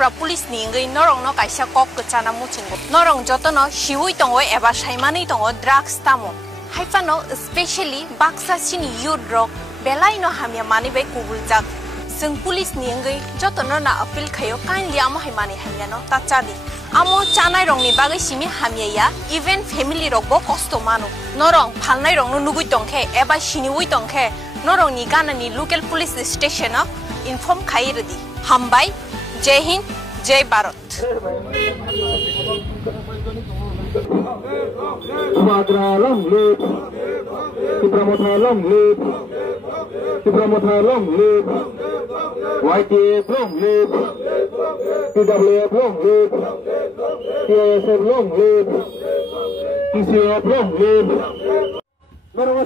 Tripura police ni ngai norong no kaisa kok kachana muchingo norong jotono shiui tongo eba shaimani tongo drugs tamo haifano especially baksa sini youth rock belai no hamya mani bai kubuljak sing police ni ngai jotono na appeal khayo kindly amo haimani hamya no tachadi amo chanai rong ni bagai simi hamya ya even family rok bo kosto mano norong phalnai rong no nugui tongkhe eba siniui tongkhe norong ni gana ni local police station no inform khairadi hambai जय हिंद जय भारत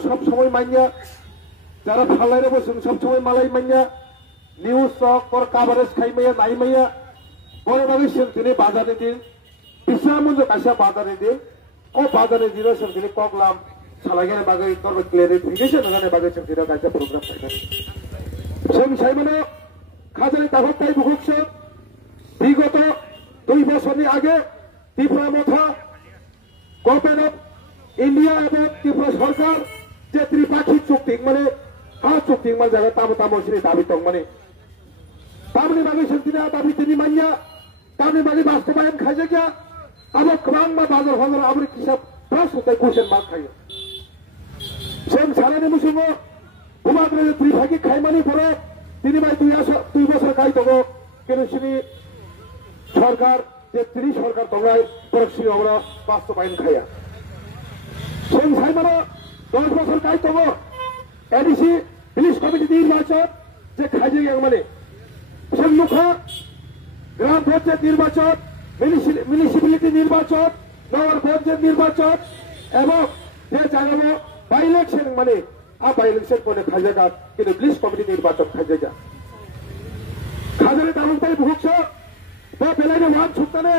सब समय मानिया जरा फालायरे बसों सब समय मालाय मानिया News talk or coverage kaimaya naimaya bore bagi sentine bazar din bisa munjo kasya bazar din o bazar din sentine koklam salagene bagai korbe clarification ngane bagai sentine kasya program kaida sem saimano khajari tahotai bukhukse bigoto 2 বছরনি আগে ত্রিপুরা মথা government of India এবং ত্রিপুরা সরকার যে ত্রিপাক্ষিক চুক্তি মানে হা চুক্তি মানে জায়গা তামো তামো শ্রী দাবি তং মানে तामने बागे संतिना ताबी तिनी मान्या तामने बागे बास्तवायन खाजे क्या अब कबांग मा बाजार होगर आबरे किसा प्रश्न तय क्वेश्चन मार्क खायो सेम सालाने मुसुमो उमाद्रे त्रिभागी खाइमानी परे तिनी बाई 2 বছর खाइ तगो केनसिनी सरकार जे त्रि सरकार तंगाय परक्षी हमरा बास्तवायन खाया सेम साइमानो 10 বছর खाइ तगो एडीसी पुलिस कमिटी निर्वाचन जे खाजे yang माने সম্মুখা গ্রাম পঞ্চায়েত নির্বাচন মিউনিসিপ্যালিটি নির্বাচন নগর পঞ্চায়েত নির্বাচন এবং যে জায়গা বাই ইলেকশন মানে আ বাই ইলেকশন করে খাজেগা কিন্তু পুলিশ কমিটি নির্বাচন খাজেগা খাজের দামটাই ভুগছ বা বেলাইনে ওয়ান ছুটতানে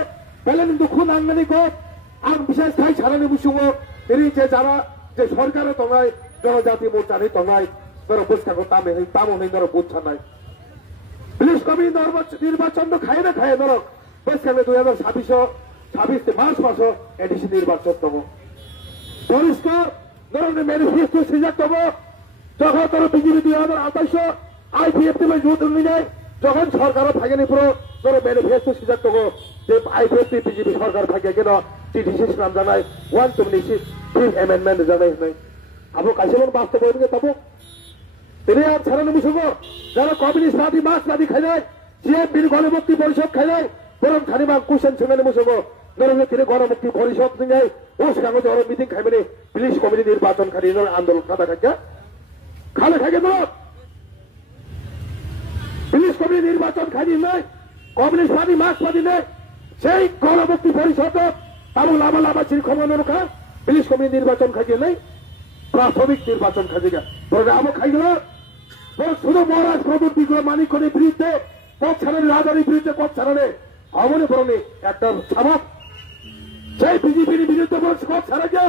বেলাইনে দুঃখ নাঙ্গানি গো আর বিশেষ খাই ছাড়ানি বুসুমো এরি যে যারা যে সরকারে তঙ্গায় জনজাতি মোর্চানি তঙ্গায় ধরো বুঝকাগো তামো নেই ধরো বুঝছা নাই পুলিশ কমিটি নির্বাচন তো খায় না খায় ধরো বেশ কেন 2026 মার্চ মাস এডিসি নির্বাচন তব পরিষ্কার ধরনের ম্যানিফেস্টো সিজার তব যখন ধরো বিজেপি 2028 আইপিএফটি में জোট নিয়ে যখন সরকার ভাগেনি পুরো ধরো ম্যানিফেস্টো সিজার তব যে আইপিএফটি বিজেপি সরকার ভাগে কেন টিডিসি নাম জানায় 126 অ্যামেন্ডমেন্ট জানাই নাই আবো কাইসেমন বাস্তব হইবে তব তিনি আর ছাড়ানো মুসুগো যারা কমিউনিস্ট পার্টি মার্ক্সবাদী খাইনায় সিএমপির গণমুক্তি পরিষদ খাইনায় বরং খানিবা কুশন ছেঙ্গানে মুসুগো নরলে তিনি গণমুক্তি পরিষদ নিয়ে ও কাগজে ওর মিটিং খাইবেনে পুলিশ কমিটি নির্বাচন খালি আন্দোলন খাতা খাইয়া খালে খাইগে তো পুলিশ কমিটি নির্বাচন খাই নাই কমিউনিস্ট পার্টি মার্ক্সবাদী নেই সেই গণমুক্তি পরিষদ তার লাভা লাভা চিরক্ষমনের খা পুলিশ কমিটি নির্বাচন খাইয়ে নাই প্রাথমিক নির্বাচন খাইগে ধরে আমো খাইগেল শুধু মহারাজ প্রবর্তীগুলো মানিক করে বিরুদ্ধে পথ ছাড়ালে রাজধানীর বিরুদ্ধে পথ ছাড়ালে অমনে পরনে একটা সামক সেই বিজেপির বিরুদ্ধে পথ ছাড়া গিয়া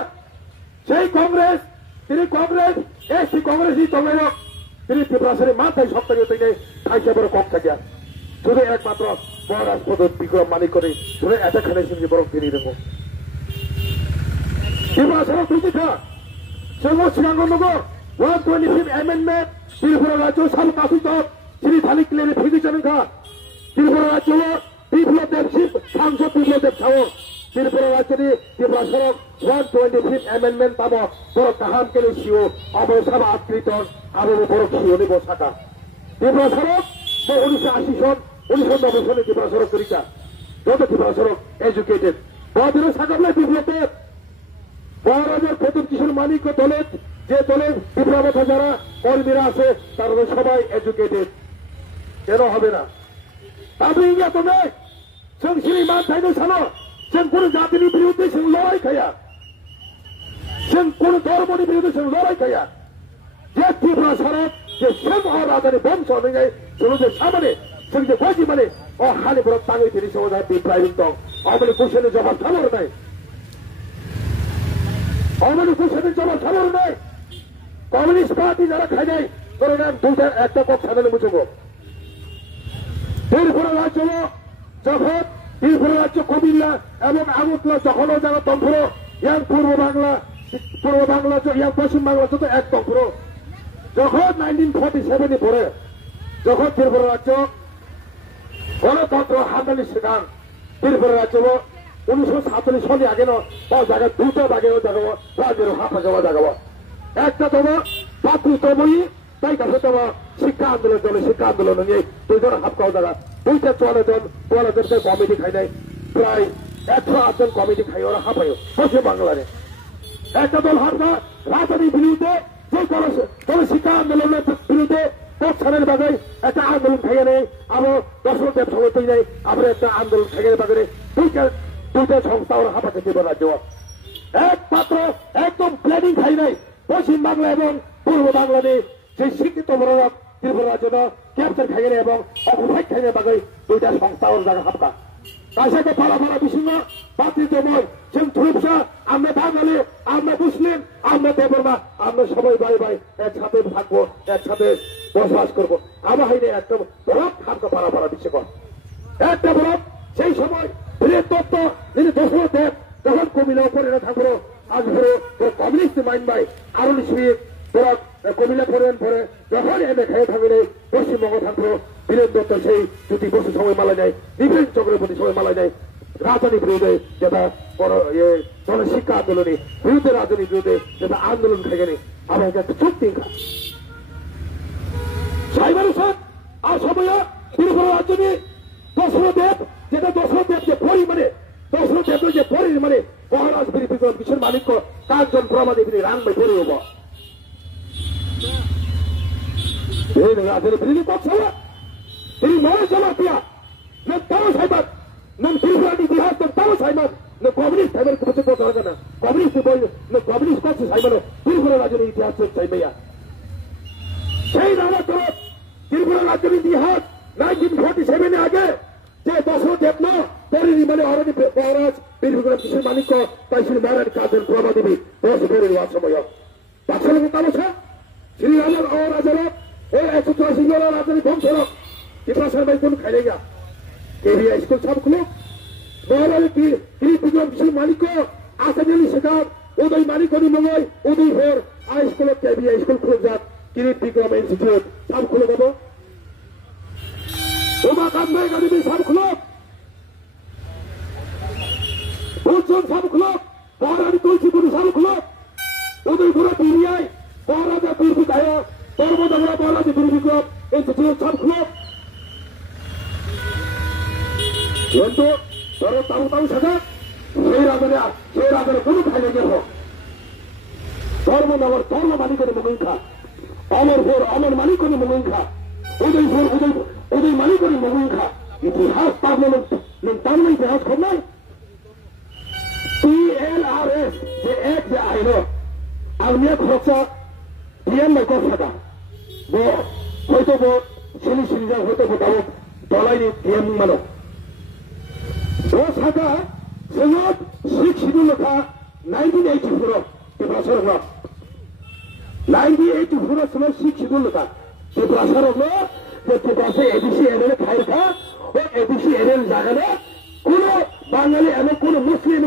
সেই কংগ্রেস তিনি কংগ্রেস এসি কংগ্রেসই তঙ্গাই তিনি ত্রিপুরাসের মাথায় সপ্তাহে থেকে খাইছে বড় কক থাকে শুধু একমাত্র মহারাজ বিক্রম মানিক করে শুধু এতখানে সঙ্গে বরং তিনি দেবো ত্রিপুরাসের দুর্নীতি সেগুলো সিঙ্গাঙ্গনগো 125 অ্যামেন্ডমেন্ট ত্রিপুরা রাজ্য সালকাশিত শ্রী থালি ক্লেরিফিকেশন খা ত্রিপুরা রাজ্য বিপ্লবদেব শিব সাংসদ বিপ্লবদেব ছাও ত্রিপুরা রাজ্যের ত্রিপুরা সড়ক 125 অ্যামেন্ডমেন্ট পাব বড় কাহাম কেলে সিও অবসর আকৃত আরো বড় সিও নিব সাকা ত্রিপুরা সড়ক 1980 সন 1990 সনে ত্রিপুরা সড়ক তরিকা যত ত্রিপুরা সড়ক এডুকেটেড বড় সাকাবলে বিপ্লবদেব মহারাজার প্রথম কিশোর মানিক দলের যে দলের ত্রিপুরা যারা কর্মীরা আছে তারা সবাই এডুকেটেড কেন হবে না আপনি তো নেই শ্রী মান থাইনো সানো কোন জাতির বিরুদ্ধে সে লড়াই খাইয়া কোন ধর্মের বিরুদ্ধে সে লড়াই খাইয়া যে ত্রিপুরা সড়ক যে সেম রাজধানী বংশ অনুযায়ী যে সামনে সঙ্গে গজি মানে ও হালে বড় তাঙ্গি তিনি সমাধান প্রাইভেট দং অমলে কুশলের জবাব খাবার নাই অমলে কুশলের জবাব খাবার নাই কমিউনিস্ট পার্টি যারা খাই যায় ধরুন দুইটা একটা কক ছাড়ালে মুছবো ত্রিপুরা রাজ্য যখন ত্রিপুরা রাজ্য কুমিল্লা এবং আগরতলা যখনও যারা দম্ভর ইয়াং পূর্ব বাংলা ইয়াং পশ্চিম বাংলা যত এক দম্ভর যখন 1947 পরে যখন ত্রিপুরা রাজ্য গণতন্ত্র হামলানি সিদ্ধান্ত ত্রিপুরা রাজ্য 1947 সালে আগে জায়গায় দুটো জায়গায় জায়গাবো রাজ্যের হাফা যাওয়া জায়গাবো একটা তোমার প্রাথমিকতমই তাই কাছে তোমার শিক্ষা আন্দোলন চলে শিক্ষা আন্দোলন নিয়ে দুইজন হাফ খাওয়া জায়গা দুইটা 44 জন কমিটি খাই নাই প্রায় 108 জন কমিটি খাই ওরা হাফায় পশ্চিম বাংলারে একটা দল হাফা রাজনীতির বিরুদ্ধে যে কোনো শিক্ষা আন্দোলনের বিরুদ্ধে প্রচ্ছানের বাজারে একটা আন্দোলন খাইয়ে নেই আবার দর্শকদের সমর্থন নেই আবার একটা আন্দোলন খাইয়ে বাজারে দুইটা সংস্থা ওরা হাফাতে দেব রাজ্য একমাত্র একদম প্ল্যানিং খাই নাই পশ্চিম বাংলা এবং পূর্ব বাংলাতে সেই শিক্ষিত বড়রা ত্রিপুরা রাজ্য ক্যাপ্চার খাইয়ে নেই এবং অকুপাই খাইয়ে বাজারে দুইটা সংস্থা ওর জায়গা হাফকা তার সাথে পাড়া বিচ্ছিন্ন পাতৃত্বময় সেম ধূপসা আমরা বাঙালি আমরা মুসলিম আমরা দেবর্মা আমরা সবাই ভাই ভাই একসাথে থাকবো একসাথে বসবাস করবো আমার হয়নি একটা বরফ হামকা পাড়া বিশ্বকর একটা বরফ সেই সময় তত্ত্ব যিনি দশরথ দেব যখন কমিলা পরে থাকবো আজ ধরো কমিউনিস্ট মাইন্ড বাই আরো শরীর তোরা কমিলা পরে যখন এনে খেয়ে থাকলে পশ্চিমবঙ্গ থাকবো বীরেন দত্ত সেই যদি বসে সময় মালা যায় নিবেন চক্রবর্তী সময় মালা যায় রাজনীতির বিরুদ্ধে যেটা শিক্ষা আন্দোলনে বিরুদ্ধে রাজনীতির বিরুদ্ধে যেটা আন্দোলন থেকে নেই আমার একটা চুক্তি সাইবার আর সময় ত্রিপুরা রাজনীতি দশরথ দেব যেটা দশরথ দেব যে পরিমাণে দশরথ দেব যে পরিমাণে মহারাজ বিশ্বের মালিক কাঞ্চন প্রমাদেবী রানবাই পড়ে হব রাজনীতি বিরোধী করছে তিনি নয় জমাতিয়া না তাও সাইবার না ত্রিপুরার ইতিহাস না তাও সাইবার না কমিউনিস্ট সাইবার কিছু করতে হবে না কমিউনিস্ট বই না কমিউনিস্ট করছে সাইবার ত্রিপুরা রাজনীতির ইতিহাস সাইবাইয়া সেই নানা তরফ ত্রিপুরা রাজনীতির ইতিহাস 1947 আগে যে দশরথ দেব না পরিমাণে অরণি মহারাজ বীরবিক্রম কিশোর মানিক্য তাইছিল মহারাজ কাজল প্রমাদেবী দশ বেড়ে হওয়ার সময় বাচ্চার মোকাবেলা শ্রীরামের অরাজার ওই 184 জনের রাজনীতি ধ্বংস ত্রিপুরা ভাই কোন খাইলে গা কেভিআই স্কুল সব খুলো মহারাজ বীরবিক্রম কিশোর মানিক্য আসামি শেখার উদয় মানিকনি মঙ্গল উদয় ভোর আই স্কুল কেভিআই স্কুল খুলে যাক কিরিট বিক্রম ইনস্টিটিউট সব খুলে দেবো উমাকান্ত একাডেমি সব খুলো উজ্জ্বল সব খুলো মহারানী তুলসীপুর সব খুলো উদয়পুরে পিরিয়াই মহারাজা বীরবিক্রম পর্বতগড়া মহারাজা বীরবিক্রম ইনস্টিটিউট সব খুলো কিন্তু ধরো তাও সাজা সেই রাজারে কোনো খাইলে গেল ধর্মনগর ধর্ম মালিকের মঙ্গা অমর মালিকের মঙ্গা উদয় মালিকের মঙ্গা ইতিহাস তার ইতিহাস খবর নাই PLRS যে এক যে আইন আমি খরচা ডিএম নয় থাকা হয়তো সিলি হয়তো দাও দলাইনি ডিএম মানো ও থাকা সৈয়দ শিখ শিডিউল লেখা 1984 ত্রিপুরা সরকার 1984 সময় শিখ শিডিউল লেখা ত্রিপুরা সরকার যে ত্রিপুরা এডিসি এমএল খাইখা ও এডিসি এমএল জায়গায় কোন বাঙালি এমন কোন মুসলিম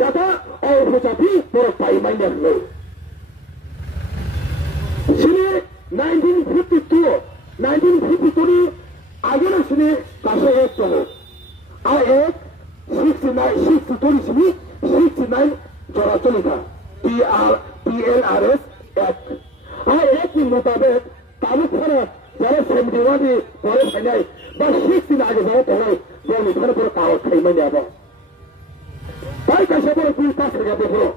যাতা অপজাতি বড় পাই মাইনে হলো তিনি 1952 আগের শুনে কাছে এক চলো আর এক 69 জরা চলিকা PLRS অ্যাক্ট আর এক মোতাবেক তালুক করে যারা 71 পরে ফেলাই বা 69 আগে যারা পড়ায় যেমন এখানে পুরো কাগজ খাই মানে আবার তাই কাছে বড় বিল পাস হয়ে যাবে হলো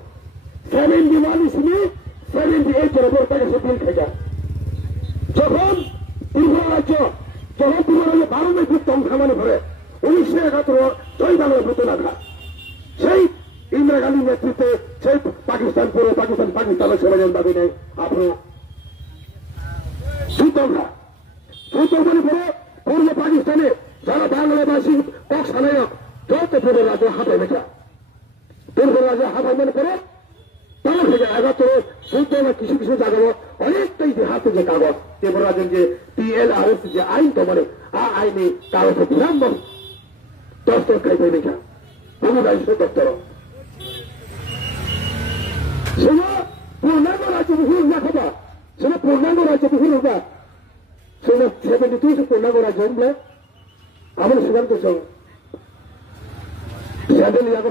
71 শুনে 78 এর উপর তাকে সে বিল খাই যায় যখন ত্রিপুরা রাজ্য 12 মে যুক্ত অংশগ্রহণ করে 1971 জয় বাংলা ভূত রাখা সেই ইন্দিরা গান্ধীর নেতৃত্বে সেই পাকিস্তান পূর্ব পাকিস্তানের সেবাজন দাবি নেই আপনার যুদ্ধ পরে পূর্ব পাকিস্তানে যারা বাংলাদেশী কক্সানায়ক যত পূর্ব রাজ্য হাতে মেখা পূর্ব রাজ্য হাতে মনে করে তারা থেকে 71 যুদ্ধ না কিছু জায়গা অনেকটা ইতিহাসে যে কাগজ ত্রিপুরা রাজ্যের যে PLRS যে আইন তো মানে আইনে কাগজে বিরাম दफ्तर खाई नहीं क्या पूर्व राष्ट्र दफ्तर पूर्णांग राज्य बहुल रखा पूर्णांग राज्य बहुल होगा 72 पूर्णांग राज्य हमले आम सिद्धांत 7 लिया